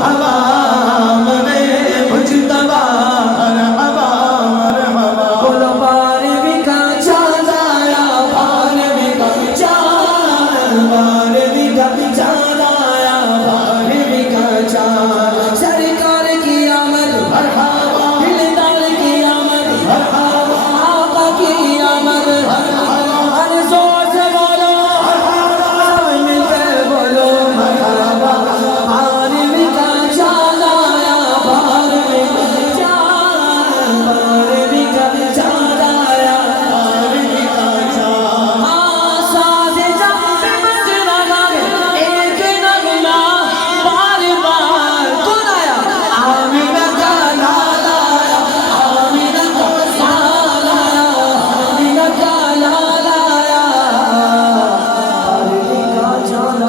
मरहबा मने मुजतबा मरहबा मरहबा बोलो बारहवीं का चाँद आया बारहवीं का चाँद बारहवीं का चाँद आया बारहवीं का चाँद सरकार की आमद मरहबा दिलदार की आमद मरहबा आका की आमद मरहबा अरे जोर से बोलो मरहबा सब मिलकर बोलो मरहबा बारहवीं का चाँद आया बारहवीं का चाँद बारहवीं का चाँद आया बारहवीं का चाँद हाँ साज़े जब पे बजना लगे एक नगमा बार बार कौन आया आमीना का लाला आमीना का लाला आमीना का लाला बारहवीं का चाँद